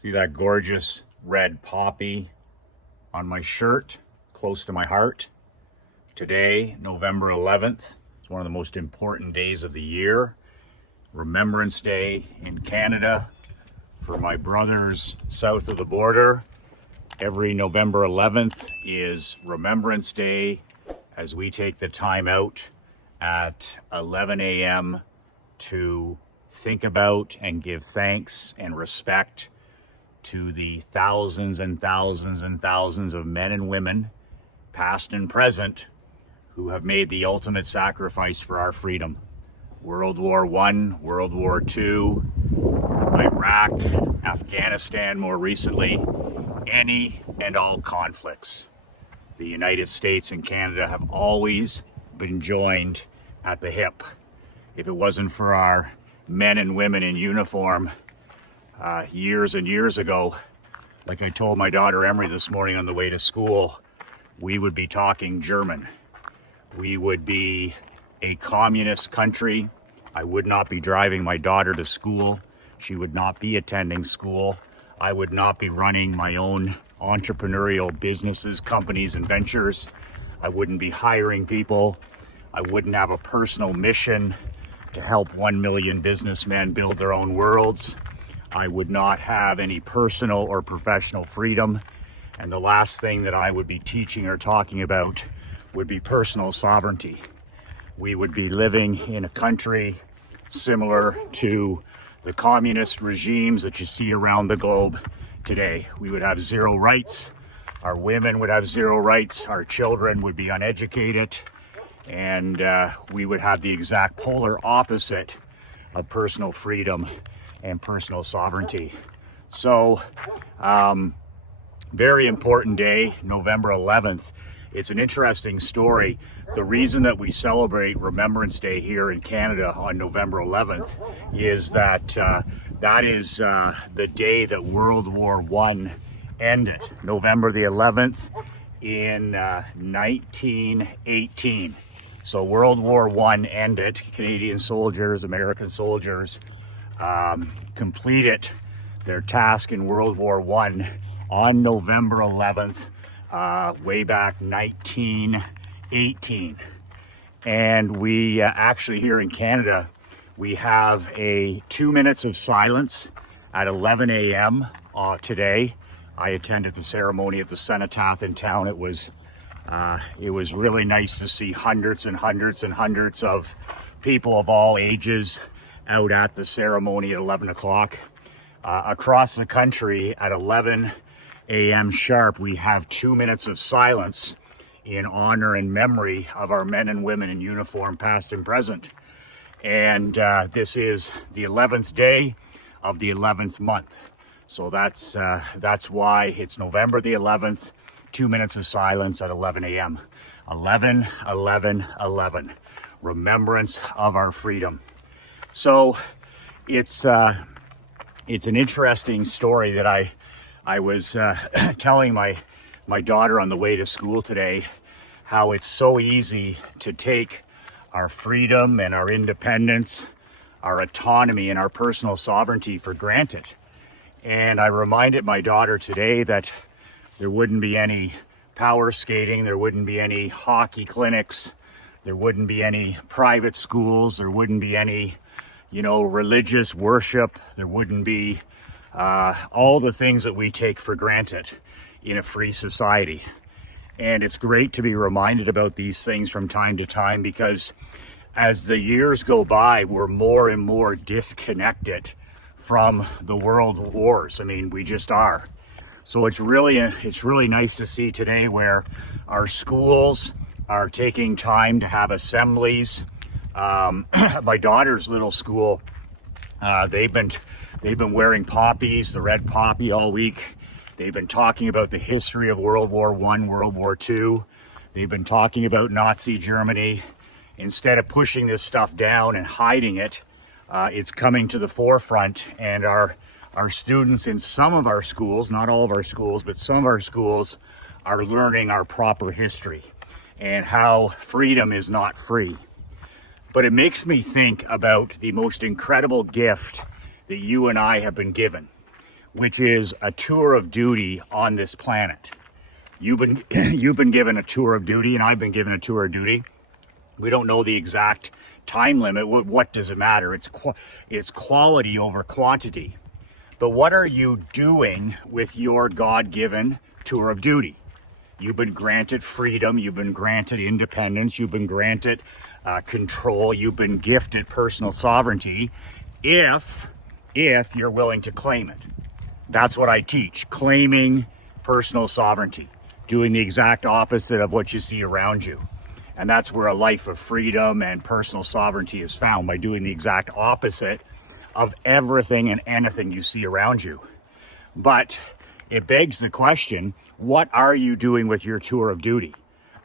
See that gorgeous red poppy on my shirt, close to my heart? Today, November 11th, it's one of the most important days of the year. Remembrance Day in Canada. For my brothers south of the border, every November 11th is Remembrance Day as we take the time out at 11 a.m. to think about and give thanks and respect to the thousands and thousands and thousands of men and women, past and present, who have made the ultimate sacrifice for our freedom. World War I, World War II, Iraq, Afghanistan more recently, any and all conflicts. The United States and Canada have always been joined at the hip. If it wasn't for our men and women in uniform years and years ago, like I told my daughter Emery this morning on the way to school, we would be talking German. We would be a communist country. I would not be driving my daughter to school. She would not be attending school. I would not be running my own entrepreneurial businesses, companies, and ventures. I wouldn't be hiring people. I wouldn't have a personal mission to help 1 million businessmen build their own worlds. I would not have any personal or professional freedom. And the last thing that I would be teaching or talking about would be personal sovereignty. We would be living in a country similar to the communist regimes that you see around the globe today. We would have zero rights. Our women would have zero rights. Our children would be uneducated. And we would have the exact polar opposite of personal freedom and personal sovereignty. So, very important day, November 11th. It's an interesting story. The reason that we celebrate Remembrance Day here in Canada on November 11th is that that is the day that World War I ended. November the 11th in 1918. So World War I ended. Canadian soldiers, American soldiers completed their task in World War I on November 11th, way back 1918. And we actually here in Canada, we have a 2 minutes of silence at 11 a.m. Today. I attended the ceremony at the Cenotaph in town. It was really nice to see hundreds and hundreds and hundreds of people of all ages out at the ceremony at 11 o'clock. Across the country at 11 a.m. sharp, we have 2 minutes of silence in honor and memory of our men and women in uniform, past and present. And this is the 11th day of the 11th month. So that's why it's November the 11th, 2 minutes of silence at 11 a.m. 11, 11, 11. Remembrance of our freedom. So it's an interesting story that I was telling my daughter on the way to school today, how it's so easy to take our freedom and our independence, our autonomy and our personal sovereignty for granted. And I reminded my daughter today that there wouldn't be any power skating, there wouldn't be any hockey clinics, there wouldn't be any private schools, there wouldn't be any, religious worship, there wouldn't be all the things that we take for granted in a free society. And it's great to be reminded about these things from time to time, because as the years go by, we're more and more disconnected from the world wars. I mean, we just are. So it's really nice to see today where our schools are taking time to have assemblies. My daughter's little school, they've been wearing poppies, the red poppy, all week. They've been talking about the history of World War I, World War II. They've been talking about Nazi Germany. Instead of pushing this stuff down and hiding it, it's coming to the forefront. And our students in some of our schools, not all of our schools, but some of our schools are learning our proper history and how freedom is not free. But it makes me think about the most incredible gift that you and I have been given. which is a tour of duty on this planet. You've been you've been given a tour of duty, and I've been given a tour of duty. We don't know the exact time limit. What does it matter? It's quality over quantity. But what are you doing with your God-given tour of duty? You've been granted freedom. You've been granted independence. You've been granted control. You've been gifted personal sovereignty if you're willing to claim it. That's what I teach, claiming personal sovereignty, doing the exact opposite of what you see around you. And that's where a life of freedom and personal sovereignty is found, by doing the exact opposite of everything and anything you see around you. But it begs the question, what are you doing with your tour of duty?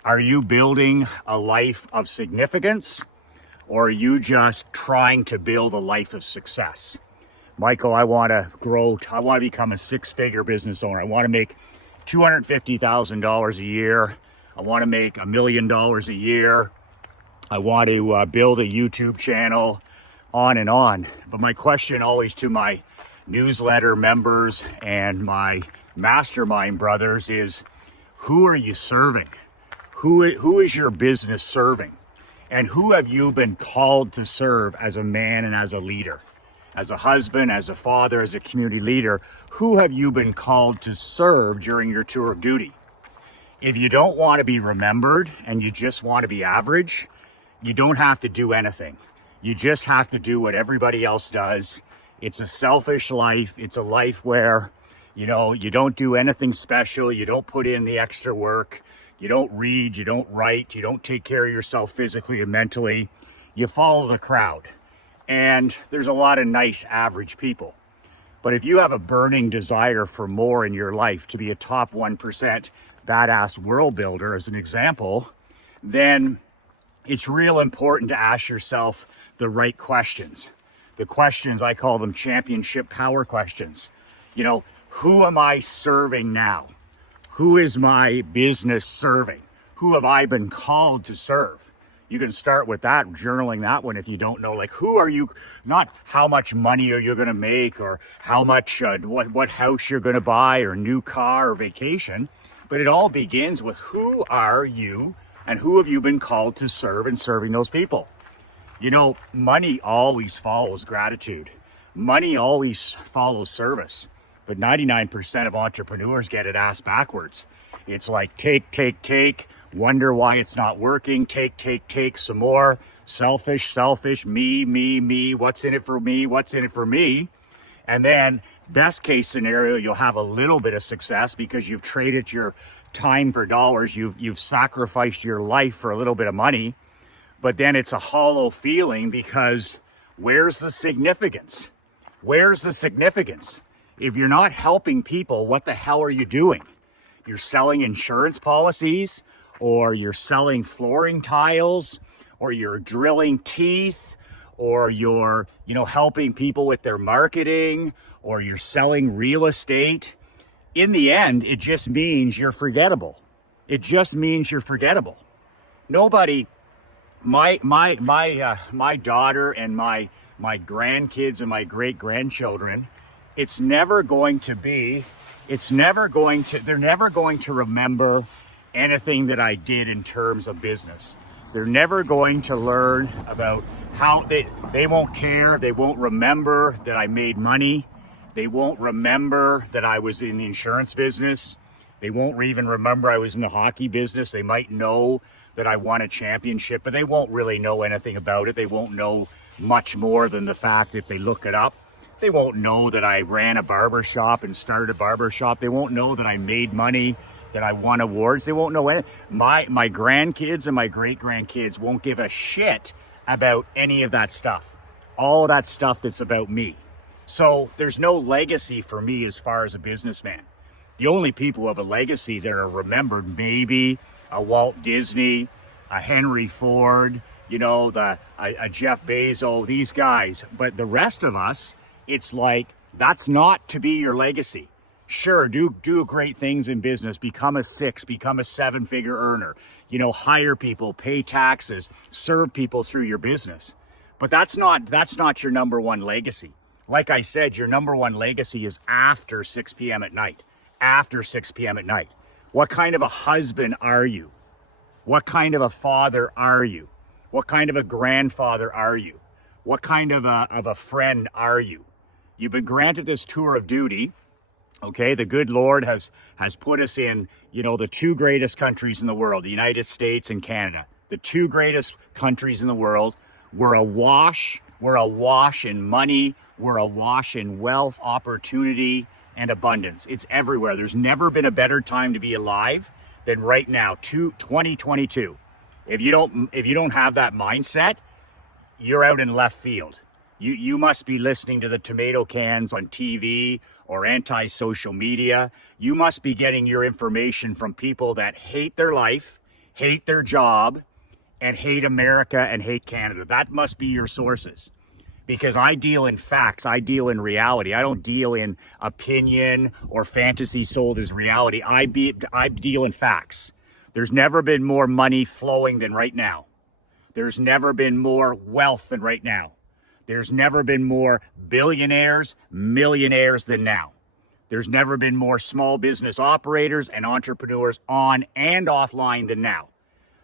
Are you building a life of significance, or are you just trying to build a life of success? Michael, I want to become a six-figure business owner. I want to make $250,000 a year. I want to make $1 million a year. I want to build a YouTube channel, on and on. But my question always to my newsletter members and my mastermind brothers is, who are you serving? Who is your business serving? And who have you been called to serve as a man and as a leader? As a husband, as a father, as a community leader, who have you been called to serve during your tour of duty? If you don't want to be remembered and you just want to be average, you don't have to do anything. You just have to do what everybody else does. It's a selfish life. It's a life where, you don't do anything special. You don't put in the extra work. You don't read. You don't write. You don't take care of yourself physically and mentally. You follow the crowd. And there's a lot of nice average people. But if you have a burning desire for more in your life, to be a top 1% badass world builder, as an example, then it's real important to ask yourself the right questions. The questions, I call them championship power questions. Who am I serving now? Who is my business serving? Who have I been called to serve? You can start with that, journaling that one if you don't know. Like, who are you? Not how much money are you going to make, or how much, what house you're going to buy, or new car, or vacation. But it all begins with, who are you and who have you been called to serve, and serving those people? Money always follows gratitude. Money always follows service. But 99% of entrepreneurs get it ass backwards. It's like take, wonder why it's not working, take some more, selfish, me, what's in it for me? And then best case scenario, you'll have a little bit of success because you've traded your time for dollars, you've sacrificed your life for a little bit of money. But then it's a hollow feeling, because where's the significance? If you're not helping people, what the hell are you doing? You're selling insurance policies, or you're selling flooring tiles, or you're drilling teeth, or you're, helping people with their marketing, or you're selling real estate. In the end, it just means you're forgettable. Nobody, my daughter and my grandkids and my great grandchildren, they're never going to remember anything that I did in terms of business. They're never going to learn about how they won't care. They won't remember that I made money. They won't remember that I was in the insurance business. They won't even remember I was in the hockey business. They might know that I won a championship, but they won't really know anything about it. They won't know much more than the fact if they look it up. They won't know that I ran a barber shop and started a barber shop. They won't know that I made money, that I won awards. They won't know anything. My grandkids and my great-grandkids won't give a shit about any of that stuff. All that stuff that's about me. So there's no legacy for me as far as a businessman. The only people who have a legacy that are remembered, maybe a Walt Disney, a Henry Ford, a Jeff Bezos, these guys. But the rest of us, it's like, that's not to be your legacy. Sure, do great things in business, become a 7-figure earner, hire people, pay taxes, serve people through your business. But that's not your number one legacy. Like I said, your number one legacy is after 6 p.m. at night. After 6 p.m. at night. What kind of a husband are you? What kind of a father are you? What kind of a grandfather are you? What kind of a friend are you? You've been granted this tour of duty. Okay, the good Lord has put us in, the two greatest countries in the world, the United States and Canada. The two greatest countries in the world. We're awash in money. We're awash in wealth, opportunity, and abundance. It's everywhere. There's never been a better time to be alive than right now, 2022. If you don't have that mindset, you're out in left field. You must be listening to the tomato cans on TV or anti-social media. You must be getting your information from people that hate their life, hate their job, and hate America and hate Canada. That must be your sources. Because I deal in facts, I deal in reality. I don't deal in opinion or fantasy sold as reality. I deal in facts. There's never been more money flowing than right now. There's never been more wealth than right now. There's never been more billionaires, millionaires than now. There's never been more small business operators and entrepreneurs on and offline than now.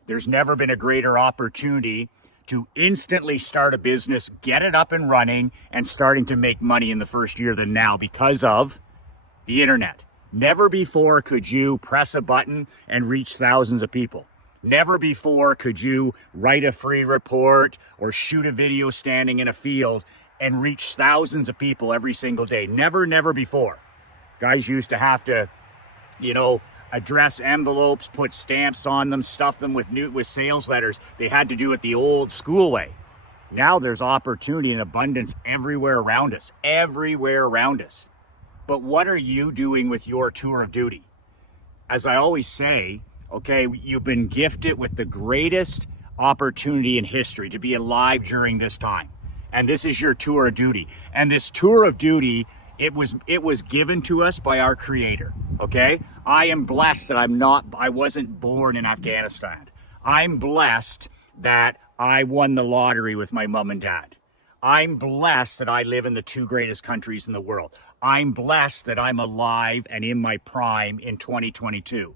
There's never been a greater opportunity to instantly start a business, get it up and running, and starting to make money in the first year than now because of the internet. Never before could you press a button and reach thousands of people. Never before could you write a free report or shoot a video standing in a field and reach thousands of people every single day. Never before. Guys used to have to, address envelopes, put stamps on them, stuff them with sales letters. They had to do it the old school way. Now there's opportunity and abundance everywhere around us. Everywhere around us. But what are you doing with your tour of duty? As I always say, okay, you've been gifted with the greatest opportunity in history to be alive during this time. And this is your tour of duty. And this tour of duty, it was given to us by our Creator, okay? I am blessed that I wasn't born in Afghanistan. I'm blessed that I won the lottery with my mom and dad. I'm blessed that I live in the two greatest countries in the world. I'm blessed that I'm alive and in my prime in 2022.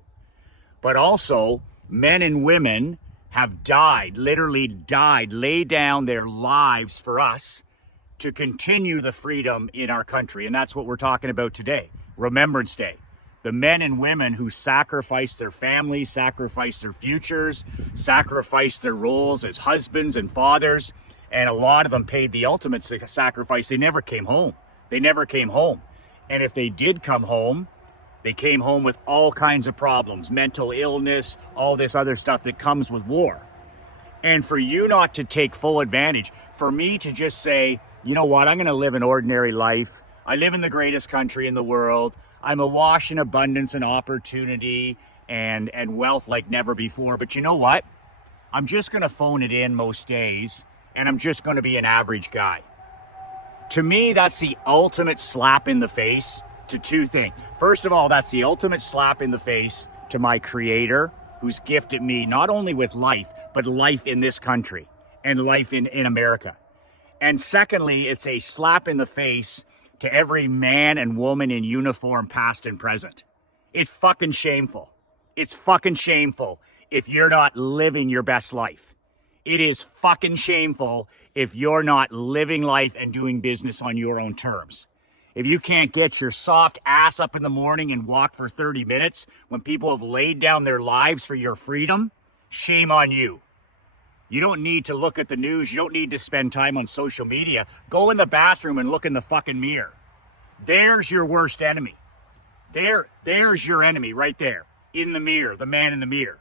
But also, men and women have died, literally died, laid down their lives for us to continue the freedom in our country. And that's what we're talking about today, Remembrance Day. The men and women who sacrificed their families, sacrificed their futures, sacrificed their roles as husbands and fathers, and a lot of them paid the ultimate sacrifice. They never came home. They never came home. And if they did come home, they came home with all kinds of problems, mental illness, all this other stuff that comes with war. And for you not to take full advantage, for me to just say, you know what, I'm going to live an ordinary life. I live in the greatest country in the world. I'm awash in abundance and opportunity and wealth like never before. But you know what? I'm just going to phone it in most days, and I'm just going to be an average guy. To me, that's the ultimate slap in the face to two things. First of all, that's the ultimate slap in the face to my Creator, who's gifted me not only with life, but life in this country and life in America. And secondly, it's a slap in the face to every man and woman in uniform, past and present. It's fucking shameful. It's fucking shameful if you're not living your best life. It is fucking shameful if you're not living life and doing business on your own terms. If you can't get your soft ass up in the morning and walk for 30 minutes when people have laid down their lives for your freedom, shame on you. You don't need to look at the news. You don't need to spend time on social media. Go in the bathroom and look in the fucking mirror. There's your worst enemy. There's your enemy right there in the mirror, the man in the mirror.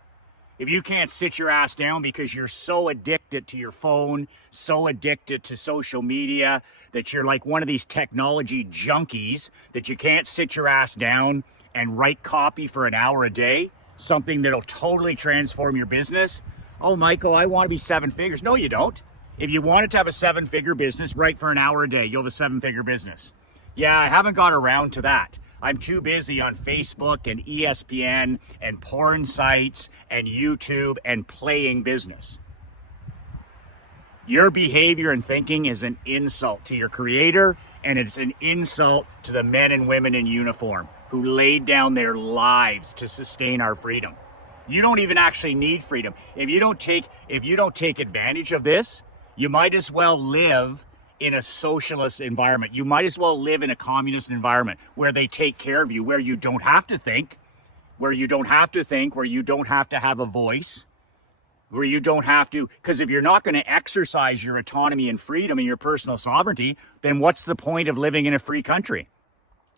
If you can't sit your ass down because you're so addicted to your phone, so addicted to social media, that you're like one of these technology junkies, that you can't sit your ass down and write copy for an hour a day, something that'll totally transform your business. Oh, Michael, I want to be 7 figures. No, you don't. If you wanted to have a 7-figure business, write for an hour a day. You'll have a 7-figure business. Yeah, I haven't got around to that. I'm too busy on Facebook and ESPN and porn sites and YouTube and playing business. Your behavior and thinking is an insult to your Creator And it's an insult to the men and women in uniform who laid down their lives to sustain our freedom. You don't even actually need freedom. If you don't take advantage of this, you might as well live in a socialist environment. You might as well live in a communist environment where they take care of you, where you don't have to think, where you don't have to have a voice, where you don't have to, because if you're not going to exercise your autonomy and freedom and your personal sovereignty, then what's the point of living in a free country?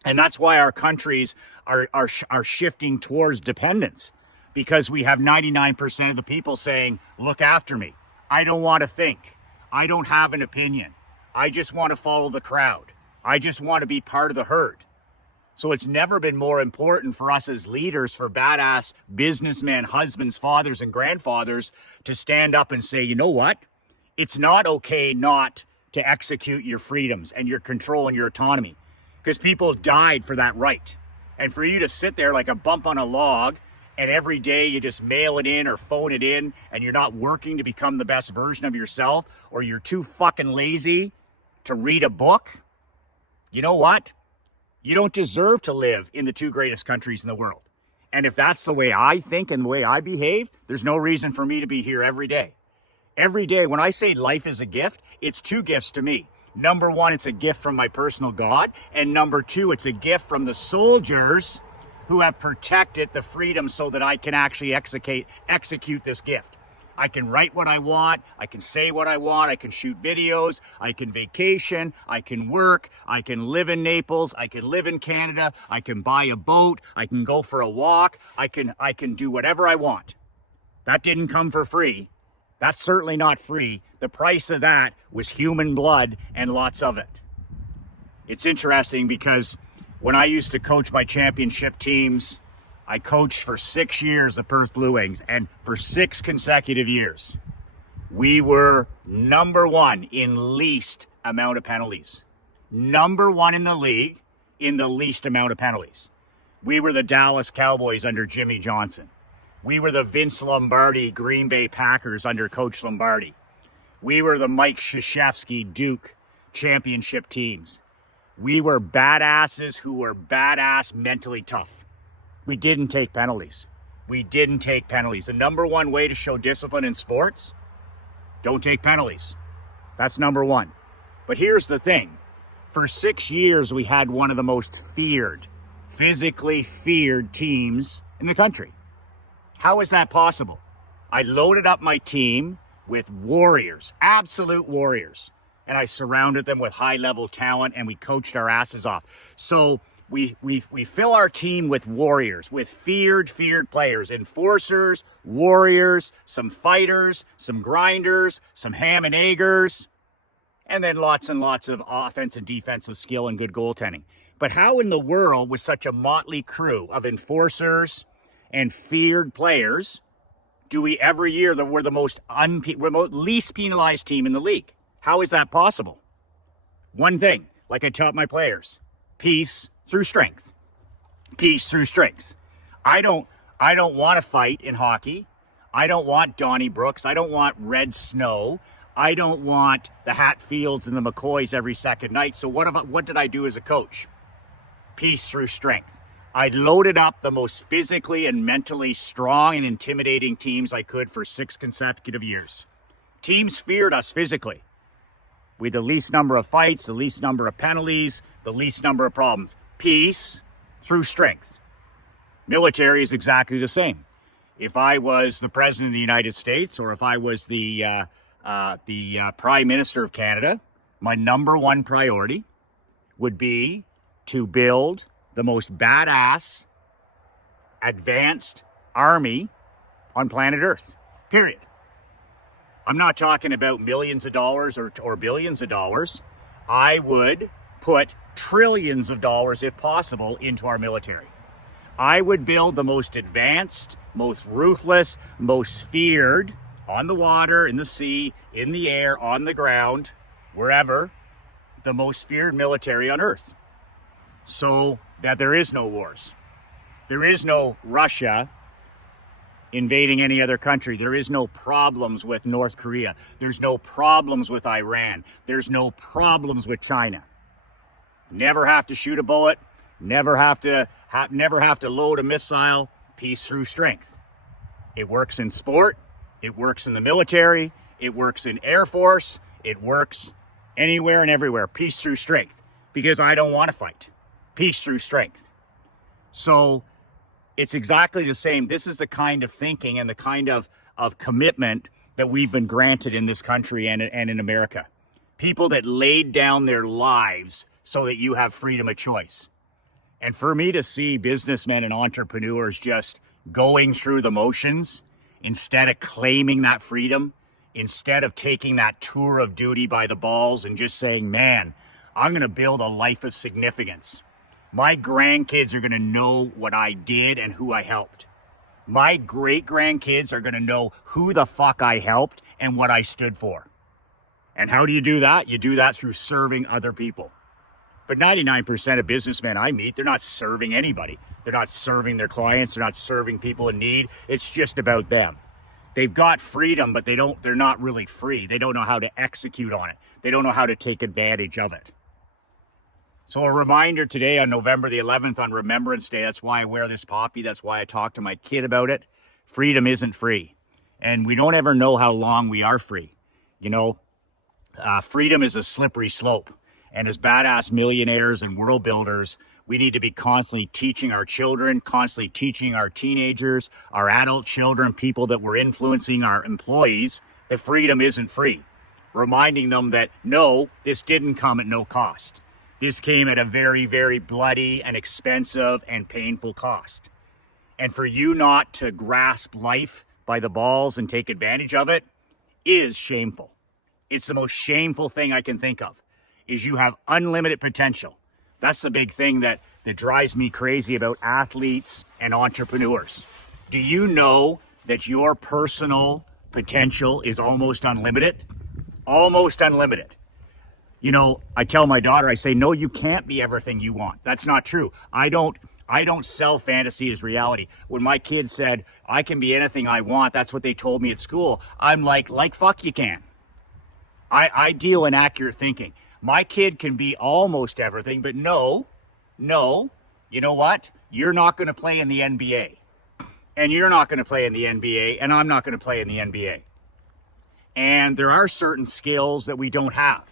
And that's why our countries are shifting towards dependence, because we have 99% of the people saying, look after me. I don't want to think. I don't have an opinion. I just want to follow the crowd. I just want to be part of the herd. So it's never been more important for us as leaders, for badass businessmen, husbands, fathers, and grandfathers to stand up and say, you know what? It's not okay not to execute your freedoms and your control and your autonomy, because people died for that right. And for you to sit there like a bump on a log and every day you just mail it in or phone it in and you're not working to become the best version of yourself, or you're too fucking lazy to read a book, you know what? You don't deserve to live in the two greatest countries in the world. And if that's the way I think and the way I behave, there's no reason for me to be here every day. Every day, when I say life is a gift, it's two gifts to me. Number one, it's a gift from my personal God. And number two, it's a gift from the soldiers who have protected the freedom so that I can actually execute this gift. I can write what I want, I can say what I want, I can shoot videos, I can vacation, I can work, I can live in Naples, I can live in Canada, I can buy a boat, I can go for a walk, I can do whatever I want. That didn't come for free. That's certainly not free. The price of that was human blood and lots of it. It's interesting because when I used to coach my championship teams, I coached for 6 years the Perth Blue Wings, and for 6 consecutive years, we were number one in least amount of penalties. Number one in the league in the least amount of penalties. We were the Dallas Cowboys under Jimmy Johnson. We were the Vince Lombardi Green Bay Packers under Coach Lombardi. We were the Mike Krzyzewski Duke championship teams. We were badasses who were badass mentally tough. We didn't take penalties. We didn't take penalties. The number one way to show discipline in sports, don't take penalties. That's number one. But here's the thing. For 6 years, we had one of the most feared, physically feared teams in the country. How is that possible? I loaded up my team with warriors, absolute warriors, and I surrounded them with high-level talent, and we coached our asses off. So we fill our team with warriors, with feared players, enforcers, warriors, some fighters, some grinders, some ham and eggers, and then lots and lots of offense and defensive skill and good goaltending. But how in the world, with such a motley crew of enforcers and feared players, do we every year that we're the least penalized team in the league? How is that possible? One thing, like I taught my players, peace through strength. Peace through strengths. I don't want to fight in hockey. I don't want Donnybrook's. I don't want red snow. I don't want the Hatfields and the McCoys every second night. So what did I do as a coach? Peace through strength. I loaded up the most physically and mentally strong and intimidating teams I could for 6 consecutive years. Teams feared us physically. We had the least number of fights, the least number of penalties, the least number of problems. Peace through strength. Military is exactly the same. If I was the President of the United States, or if I was the Prime Minister of Canada, my number one priority would be to build the most badass, advanced army on planet Earth, period. I'm not talking about millions of dollars or billions of dollars. I would put trillions of dollars, if possible, into our military. I would build the most advanced, most ruthless, most feared, on the water, in the sea, in the air, on the ground, wherever, the most feared military on Earth. So that there is no wars. There is no Russia invading any other country. There is no problems with North Korea. There's no problems with Iran. There's no problems with China. Never have to shoot a bullet, never have to load a missile. Peace through strength. It works in sport, it works in the military, it works in Air Force, it works anywhere and everywhere. Peace through strength, because I don't want to fight. Peace through strength. So it's exactly the same. This is the kind of thinking and the kind of commitment that we've been granted in this country and in America. People that laid down their lives so that you have freedom of choice. And for me to see businessmen and entrepreneurs just going through the motions instead of claiming that freedom, instead of taking that tour of duty by the balls and just saying, man, I'm going to build a life of significance. My grandkids are going to know what I did and who I helped. My great-grandkids are going to know who the fuck I helped and what I stood for. And how do you do that? You do that through serving other people. But 99% of businessmen I meet, they're not serving anybody. They're not serving their clients. They're not serving people in need. It's just about them. They've got freedom, but they're not really free. They don't know how to execute on it. They don't know how to take advantage of it. So a reminder today on November the 11th on Remembrance Day, that's why I wear this poppy. That's why I talk to my kid about it. Freedom isn't free. And we don't ever know how long we are free. You know, freedom is a slippery slope. And as badass millionaires and world builders, we need to be constantly teaching our children, constantly teaching our teenagers, our adult children, people that we're influencing, our employees, that freedom isn't free. Reminding them that, no, this didn't come at no cost. This came at a very, very bloody and expensive and painful cost. And for you not to grasp life by the balls and take advantage of it is shameful. It's the most shameful thing I can think of, is you have unlimited potential. That's the big thing that drives me crazy about athletes and entrepreneurs. Do you know that your personal potential is almost unlimited? Almost unlimited. You know, I tell my daughter, I say, no, you can't be everything you want. That's not true. I don't sell fantasy as reality. When my kid said, I can be anything I want, that's what they told me at school. I'm like fuck you can. I deal in accurate thinking. My kid can be almost everything, but no, you know what? You're not going to play in the NBA. And you're not going to play in the NBA, and I'm not going to play in the NBA. And there are certain skills that we don't have.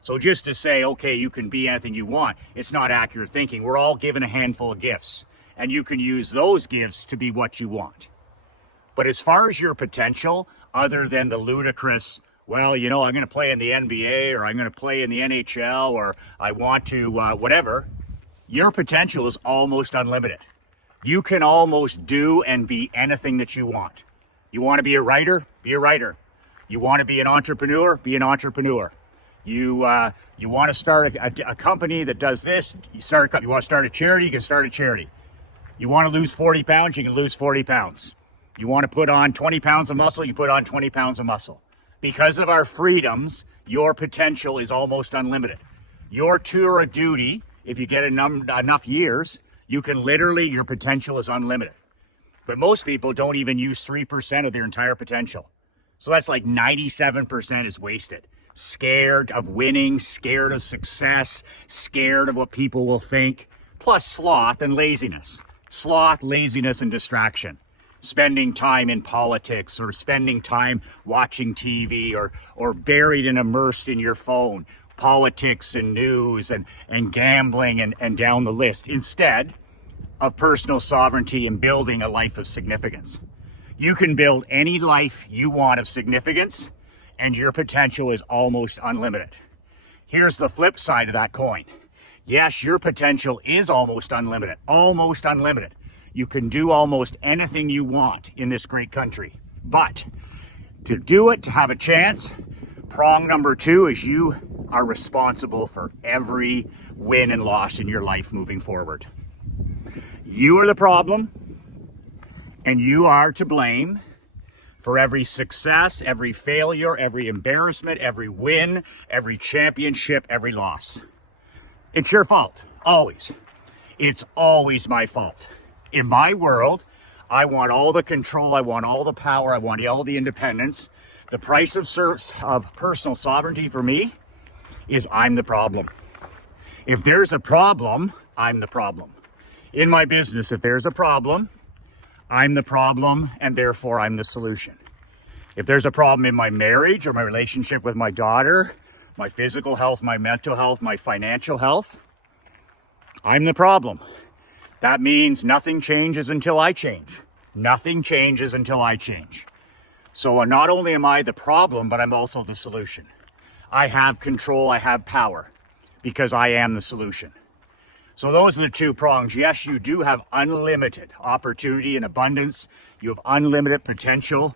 So just to say, okay, you can be anything you want, it's not accurate thinking. We're all given a handful of gifts, and you can use those gifts to be what you want. But as far as your potential, other than the ludicrous, well, you know, I'm going to play in the NBA, or I'm going to play in the NHL, or I want to whatever, your potential is almost unlimited. You can almost do and be anything that you want. You want to be a writer? Be a writer. You want to be an entrepreneur? Be an entrepreneur. You want to start a company that does this? You want to start a charity? You can start a charity. You want to lose 40 pounds? You can lose 40 pounds. You want to put on 20 pounds of muscle? You put on 20 pounds of muscle. Because of our freedoms, your potential is almost unlimited. Your tour of duty, if you get enough years, you can literally, your potential is unlimited. But most people don't even use 3% of their entire potential. So that's like 97% is wasted. Scared of winning, scared of success, scared of what people will think, plus sloth and laziness. Sloth, laziness, and distraction. Spending time in politics, or spending time watching TV, or buried and immersed in your phone. Politics and news and gambling and down the list, instead of personal sovereignty and building a life of significance. You can build any life you want of significance, and your potential is almost unlimited. Here's the flip side of that coin. Yes, your potential is almost unlimited. Almost unlimited. You can do almost anything you want in this great country. But to do it, to have a chance, prong number 2 is you are responsible for every win and loss in your life moving forward. You are the problem, and you are to blame for every success, every failure, every embarrassment, every win, every championship, every loss. It's your fault, always. It's always my fault. In my world, I want all the control, I want all the power, I want all the independence. The price of personal sovereignty for me is I'm the problem. If there's a problem, I'm the problem. In my business, if there's a problem, I'm the problem, and therefore I'm the solution. If there's a problem in my marriage or my relationship with my daughter, my physical health, my mental health, my financial health, I'm the problem. That means nothing changes until I change. Nothing changes until I change. So not only am I the problem, but I'm also the solution. I have control, I have power, because I am the solution. So those are the two prongs. Yes, you do have unlimited opportunity and abundance. You have unlimited potential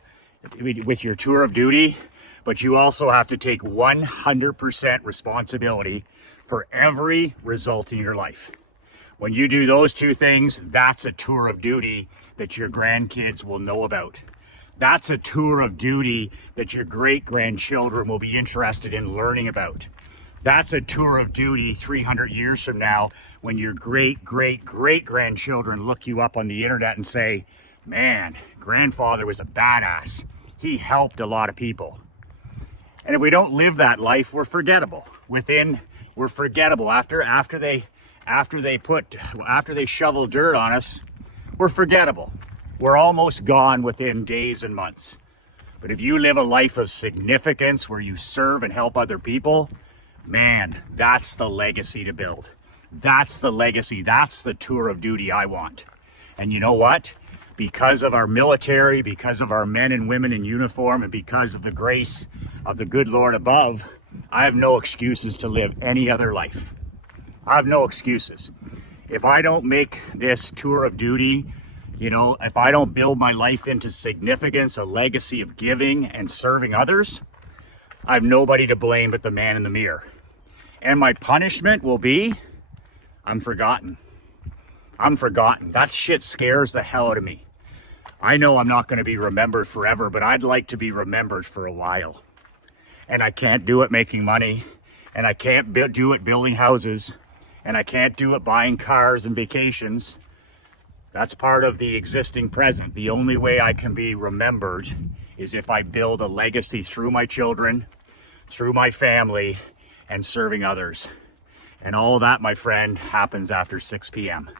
with your tour of duty, but you also have to take 100% responsibility for every result in your life. When you do those two things, that's a tour of duty that your grandkids will know about. That's a tour of duty that your great-grandchildren will be interested in learning about. That's a tour of duty 300 years from now when your great-great-great-grandchildren look you up on the internet and say, man, grandfather was a badass. He helped a lot of people. And if we don't live that life, we're forgettable. We're forgettable. After they shovel dirt on us, we're forgettable. We're almost gone within days and months. But if you live a life of significance where you serve and help other people, man, that's the legacy to build. That's the legacy. That's the tour of duty I want. And you know what? Because of our military, because of our men and women in uniform, and because of the grace of the good Lord above, I have no excuses to live any other life. I have no excuses. If I don't make this tour of duty, if I don't build my life into significance, a legacy of giving and serving others, I have nobody to blame but the man in the mirror. And my punishment will be, I'm forgotten. I'm forgotten. That shit scares the hell out of me. I know I'm not going to be remembered forever, but I'd like to be remembered for a while. And I can't do it making money, and I can't do it building houses, and I can't do it buying cars and vacations. That's part of the existing present. The only way I can be remembered is if I build a legacy through my children, through my family, and serving others. And all that, my friend, happens after 6 p.m.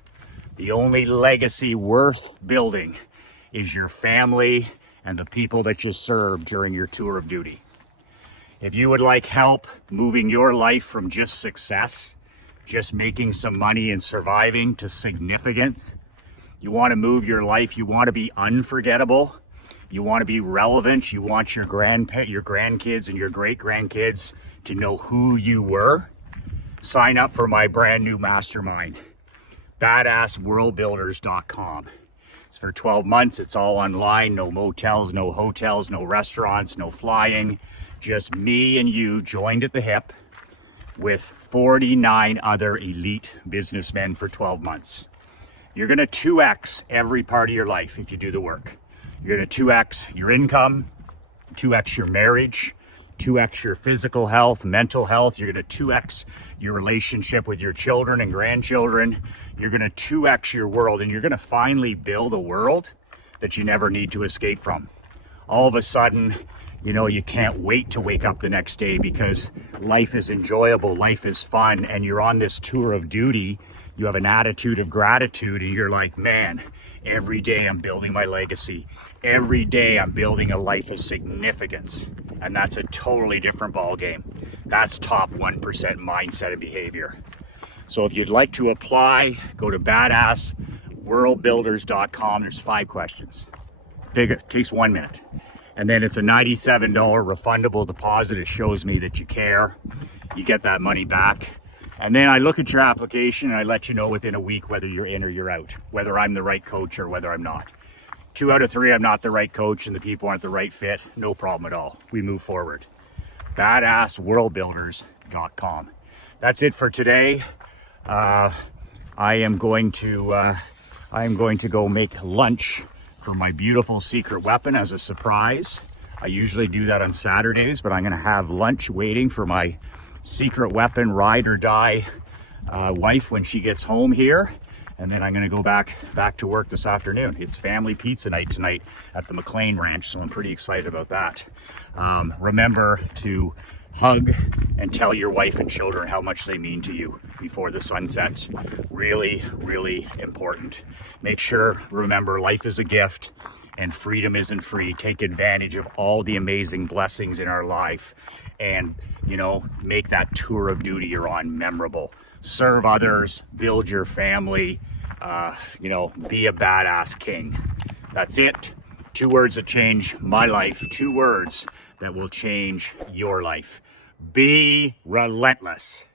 The only legacy worth building is your family and the people that you serve during your tour of duty. If you would like help moving your life from just success, just making some money and surviving, to significance, you want to move your life, you want to be unforgettable, you want to be relevant, you want your grandkids and your great-grandkids to know who you were, sign up for my brand new mastermind, badassworldbuilders.com. It's for 12 months. It's all online. No motels, no hotels, no restaurants, no flying. Just me and you joined at the hip with 49 other elite businessmen for 12 months. You're going to 2x every part of your life if you do the work. You're going to 2x your income, 2x your marriage, 2x your physical health, mental health. You're going to 2x your relationship with your children and grandchildren. You're going to 2x your world, and you're going to finally build a world that you never need to escape from. All of a sudden, you can't wait to wake up the next day because life is enjoyable, life is fun, and you're on this tour of duty. You have an attitude of gratitude, and you're like, man, every day I'm building my legacy. Every day I'm building a life of significance. And that's a totally different ball game. That's top 1% mindset and behavior. So if you'd like to apply, go to badassworldbuilders.com. There's 5 questions. It takes 1 minute. And then it's a $97 refundable deposit. It shows me that you care. You get that money back. And then I look at your application and I let you know within a week whether you're in or you're out, whether I'm the right coach or whether I'm not. 2 out of 3, I'm not the right coach and the people aren't the right fit. No problem at all. We move forward. badassworldbuilders.com. That's it for today. I am going to go make lunch for my beautiful secret weapon as a surprise. I usually do that on Saturdays, but I'm going to have lunch waiting for my secret weapon ride or die wife when she gets home here. And then I'm going to go back to work this afternoon. It's family pizza night tonight at the McLean Ranch, so I'm pretty excited about that. Remember to hug and tell your wife and children how much they mean to you before the sun sets. Really, really important. Make sure, remember, life is a gift and freedom isn't free. Take advantage of all the amazing blessings in our life and, make that tour of duty you're on memorable. Serve others, build your family, be a badass king. That's it. 2 words that change my life. 2 words that will change your life. Be relentless.